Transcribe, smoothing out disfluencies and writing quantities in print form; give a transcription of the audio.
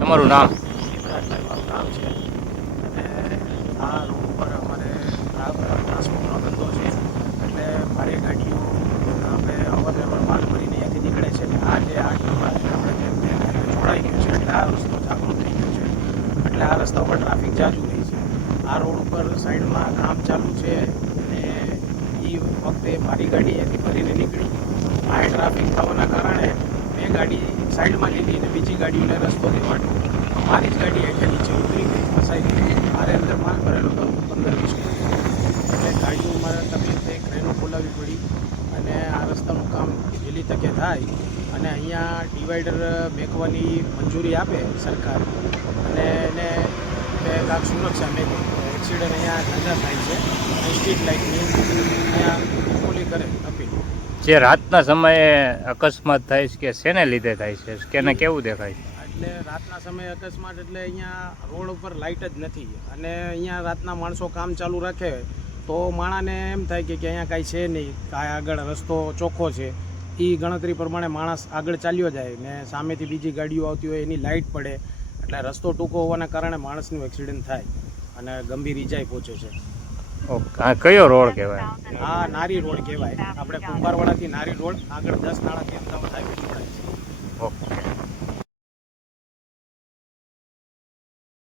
તમારું નામ? શિવરાજભાઈ મારું નામ છે અને આ રોડ ઉપર અમારે ટ્રાન્સપોર્ટનો ધંધો છે એટલે મારી ગાડીઓ અમે અવારનવાર માલ ભરીને અહીંયાથી નીકળે છે ને આજે આ આપણે જેમ જોડાઈ ગયું છે એટલે આ રસ્તો જાગૃત થઈ ગયો છે એટલે આ રસ્તા ઉપર ટ્રાફિક જાજુ રહી છે. આ રોડ ઉપર સાઈડમાં કામ ચાલુ છે અને એ વખતે મારી ગાડી અહીંયાથી ભરીને નીકળી આ ટ્રાફિક થવાના કારણે મેં ગાડી સાઈડમાં લીધી અને બીજી ગાડીઓને રસ્તો દેવાડ્યો. મારી જ ગાડી એટલે નીચે ઉતરી ગઈ, ફસાઈ ગઈ. મારે અંદર માલ ભરેલો હતો 15-20 કિલો એટલે ગાડીઓ મારે તકલીફ થઈ, ક્રેનો બોલાવવી પડી અને આ રસ્તાનું કામ વહેલી તકે થાય અને અહીંયા ડિવાઈડર મેકવાની મંજૂરી આપે સરકાર અને એને કાંક સુરક્ષા મેકે. એક્સિડન્ટ અહીંયા ઝાઝા થાય છે અને સ્ટ્રીટ લાઇટની અહીંયા ઓલી કરે અપીલ. જે રાતના સમયે અકસ્માત થાય છે કે શેને લીધે થાય છે કે એને કેવું દેખાય છે? એટલે રાતના સમયે અકસ્માત એટલે અહીંયા રોડ ઉપર લાઇટ જ નથી અને અહીંયા રાતના માણસો કામ ચાલુ રાખે તો માણસને એમ થાય કે અહીંયા કાંઈ છે નહીં, કાંઈ આગળ રસ્તો ચોખ્ખો છે. એ ગણતરી પ્રમાણે માણસ આગળ ચાલ્યો જાય ને સામેથી બીજી ગાડીઓ આવતી હોય એની લાઇટ પડે એટલે રસ્તો ટૂંકો હોવાના કારણે માણસનું એક્સિડન્ટ થાય અને ગંભીર ઈજાય પહોંચે છે. ઓકે, આ કયો રોડ કહેવાય? આ નારી રોડ કહેવાય. આપણે કુંભારવાડાથી નારી રોડ આગળ 10 નાળાથી અમદાવાદ હાઈવે જોડાય છે. ઓકે.